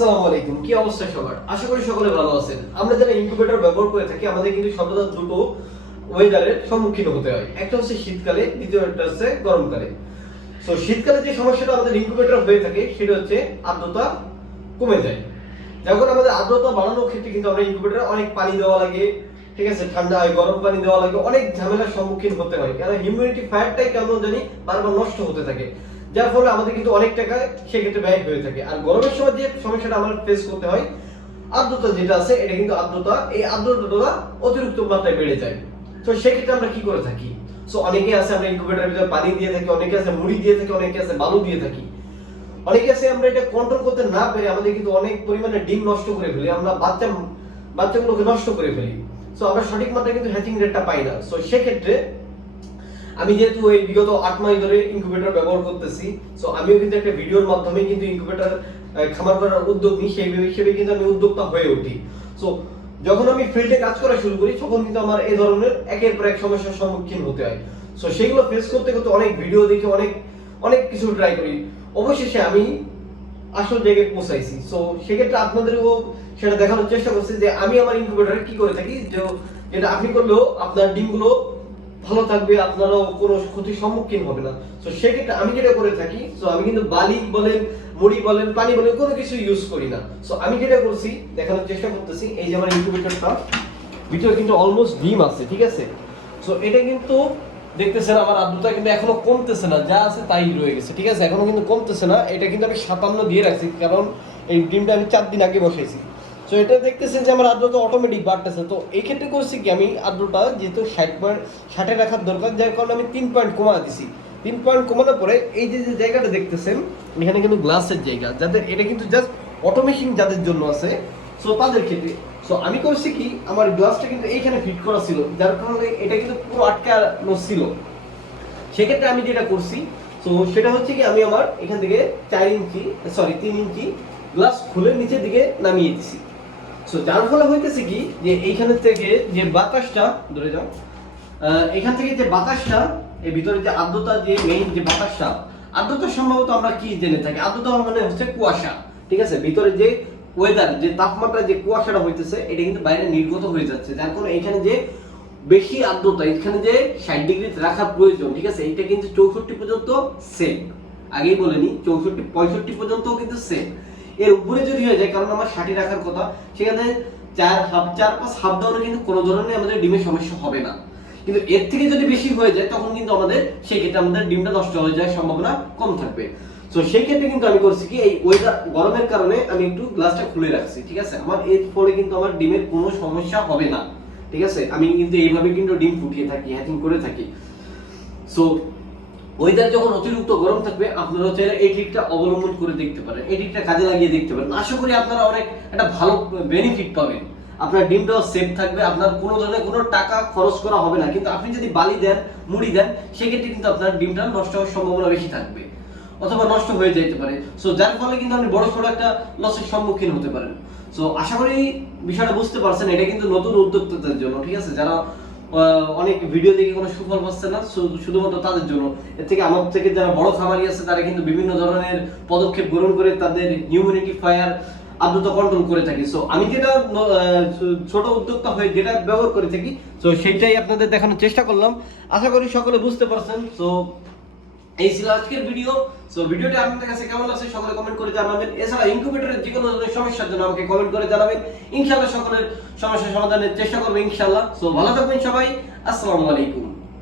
আসসালামু আলাইকুম, কি অবস্থা সবার? আশা করি সকলে ভালো আছেন। আমরা যারা ইনকিউবেটর ব্যবহার করে থাকি আমাদের কিন্তু সর্বদা দুটো ওয়েদারের সম্মুখীন হতে হয়। একটা হচ্ছে শীতকালে, দ্বিতীয় একটা হচ্ছে গরমকালে। সো শীতকালে যে সমস্যাটা আমাদের ইনকিউবেটর হয়ে থাকে সেটা হচ্ছে আর্দ্রতা কমে যায়। যখন আমাদের আর্দ্রতা বাড়ানোর ক্ষেত্রে কিন্তু আমরা ইনকিউবেটরে অনেক পানি দেওয়া লাগে, ঠিক আছে, ঠান্ডা হয়, গরম পানি দেওয়া লাগে, অনেক ঝামেলার সম্মুখীন হতে হয়। কারণ হিউমিডিটি ফায়ারটাই কেমন জানি বারবার নষ্ট হতে থাকে, যার ফলে আমাদের কিন্তু অনেক টাকা সেক্ষেত্রে ব্যয় হয়ে থাকে। আর গরমের সময় যে সমস্যাটা আমরা ফেস করতে হয়, আর্দ্রতা যেটা আছে এটা কিন্তু এই আর্দ্রতাটা অতিরিক্ত মাত্রায় বেড়ে যায়। তো সেক্ষেত্রে আমরা কি করে থাকি? সো অনেকে আছে আমরা ইনকিউবেটরের ভিতরে পানি দিয়ে থাকি, অনেকে আছে মুড়ি দিয়ে থাকি, অনেকে আছে বালু দিয়ে থাকি, অনেকে আছে আমরা এটা কন্ট্রোল করতে না পেরে আমাদের কিন্তু অনেক পরিমাণে ডিম নষ্ট করে ফেলি, আমরা বাচ্চাগুলোকে নষ্ট করে ফেলি। সো আমরা সঠিক মাত্রায় কিন্তু হ্যাচিং রেটটা পাই না। সো সেক্ষেত্রে আমি যেহেতু এই বিগত 8 মাস ধরে ইনকিউবেটর ব্যবহার করতেছি, সো আমিও কিন্তু একটা ভিডিওর মাধ্যমে কিন্তু ইনকিউবেটর খামার করার উদ্যোগ নিই, সেই হিসেবে কিন্তু আমি উদ্যোক্তা হয়ে উঠি। সো যখন আমি ফিল্ডে কাজ করা শুরু করি তখন কিন্তু আমার এই ধরনের একের পর এক সমস্যার সম্মুখীন হতে হয়। সো সেগুলো ফেস করতে করতে অনেক ভিডিও দেখে অনেক অনেক কিছু ট্রাই করি, অবশেষে আমি আসল জায়গায় পৌঁছাইছি। সো সেক্ষেত্রে আপনাদেরও সেটা দেখানোর চেষ্টা করছি যে আমি আমার ইনকিউবেটরে কি করে থাকি, যেটা আপনি করলেও আপনার ডিমগুলো ভালো থাকবে, আপনারাও কোনো ক্ষতির সম্মুখীন হবে না। সো সেক্ষেত্রে আমি যেটা করে থাকি, সো আমি কিন্তু বালি বলেন, মুড়ি বলেন, পানি বলেন, কোনো কিছু ইউজ করি না। সো আমি যেটা করছি দেখানোর চেষ্টা করতেছি, এই যে আমার ইনকিউবেটরটা ভিতরে কিন্তু অলমোস্ট ডিম আছে, ঠিক আছে। সো এটা কিন্তু দেখতেছেন আমার আর্দ্রতা কিন্তু এখনো কমতেছে না, যা আছে তাই রয়ে গেছে, ঠিক আছে, এখনো কিন্তু কমতেছে না। এটা কিন্তু আমি 57 দিয়ে রাখছি, কারণ এই ডিমটা আমি 4 দিন আগে বসাইছি। সো এটা দেখতেছেন যে আমার আর্দ্রতা অটোমেটিক বাড়তেছে। তো এই ক্ষেত্রে করছি কি, আমি আর্দ্রতা যেহেতু 60 রাখার দরকার, যার কারণে আমি 3 পয়েন্ট কমা দিছি। 3 পয়েন্ট কমানোর পরে এই যে যে জায়গাটা দেখতেছেন এখানে কিন্তু গ্লাসের জায়গা, যাদের এটা কিন্তু জাস্ট অটোমেশন যাদের জন্য আছে, সো তাদের ক্ষেত্রে। সো আমি করছি কি, আমার গ্লাসটা কিন্তু এইখানে ফিট করা ছিল, যার কারণে এটা কিন্তু পুরো আটকানো ছিল। সেক্ষেত্রে আমি যেটা করছি, সো সেটা হচ্ছে কি, আমি আমার এখান থেকে 3 ইঞ্চি গ্লাস খুলে নিচের দিকে নামিয়ে দিছি। সো যার ফলে হইতেছে কি, যে এইখানে থেকে যে বাতাসটা ধরে যাও, এখান থেকে যে বাতাসটা এই ভিতরে যে আর্দ্রতা, যে মেইন যে বাতাসটা, আর্দ্রতা সম্ভবত আমরা কি জেনে থাকি, আর্দ্রতা মানে হচ্ছে কুয়াশা, ঠিক আছে। ভিতরে যে ওয়েদার, যে তাপমাত্রা, যে কুয়াশাটা হইতেছে এটা কিন্তু বাইরে নির্গত হয়ে যাচ্ছে, যার কারণে এখানে যে বেশি আর্দ্রতা, এখানে যে 60 ডিগ্রি রাখার প্রয়োজন, ঠিক আছে, এটা কিন্তু 64 পর্যন্ত সেম। আগেই বলে নি, 64 65 পর্যন্ত কিন্তু সেম। এর উপরে যদি হয়ে যায়, কারণ আমার 60 রাখার কথা, সেখানে 4.5 হাফ ডাউনে কিন্তু কোনো ধরনের আমাদের ডিমের সমস্যা হবে না। কিন্তু এর থেকে যদি বেশি হয়ে যায় তখন কিন্তু আমাদের সেই ক্ষেত্রে আমাদের ডিমটা নষ্ট হয়ে যাওয়ার সম্ভাবনা কম থাকবে। সো সেই ক্ষেত্রে কিন্তু আমি করছি কি, এই ওয়েদার গরমের কারণে আমি একটু গ্লাসটা খুলে রাখছি, ঠিক আছে। আমার এর ফলে কিন্তু আমার ডিমের কোনো সমস্যা হবে না, ঠিক আছে। আমি কিন্তু এইভাবে কিন্তু ডিম ফুটিয়ে থাকি, হ্যাচিং করে থাকি। সো ওয়েদার যখন অতিরিক্ত গরম থাকবে, আপনারা চাইলে এই ট্রিকটা অবলম্বন করে দেখতে পারেন, এই ট্রিকটা কাজে লাগিয়ে দেখতে পারেন। আশা করি আপনারা অনেক একটা ভালো বেনিফিট পাবেন, আপনার ডিমটাও সেফ থাকবে, আপনার কোনো ধরনের কোনো টাকা খরচ করা হবে না। কিন্তু আপনি যদি বালি দেন, মুড়ি দেন, সেক্ষেত্রে কিন্তু আপনার ডিমটা নষ্ট হওয়ার সম্ভাবনা বেশি থাকবে, অথবা নষ্ট হয়ে যেতে পারে। সো যার ফলে কিন্তু আপনি বড় সড়ো একটা লসের সম্মুখীন হতে পারেন। সো আশা করি বিষয়টা বুঝতে পারছেন, এটা কিন্তু নতুন উদ্যোক্তাদের জন্য, ঠিক আছে, যারা অনেক ভিডিও দেখে কোনো সুফল পাচ্ছে না, শুধুমাত্র তাদের জন্য। এর থেকে আমার থেকে যারা বড় খামারি আছে তারা কিন্তু বিভিন্ন ধরনের পদক্ষেপ গ্রহণ করে তাদের হিউমিডিটি ফায়ার আর্দ্রতা কন্ট্রোল করে থাকি। সো আমি যেটা ছোট উদ্যোক্তা হয়ে যেটা ব্যবহার করে থাকি, সো সেইটাই আপনাদের দেখানোর চেষ্টা করলাম। আশা করি সকলে বুঝতে পারছেন। সো এই ছিল আজকের ভিডিও। সো ভিডিওটি আপনাদের কাছে কেমন লাগছে সকলে কমেন্ট করে জানাবেন। এছাড়া ইনকিউবেটরের যে কোনো ধরনের সমস্যার জন্য আমাকে কমেন্ট করে জানাবেন, ইনশাআল্লাহ সকলের সমস্যার সমাধানের চেষ্টা করব ইনশাআল্লাহ। সো ভালো থাকবেন সবাই, আসসালামু আলাইকুম।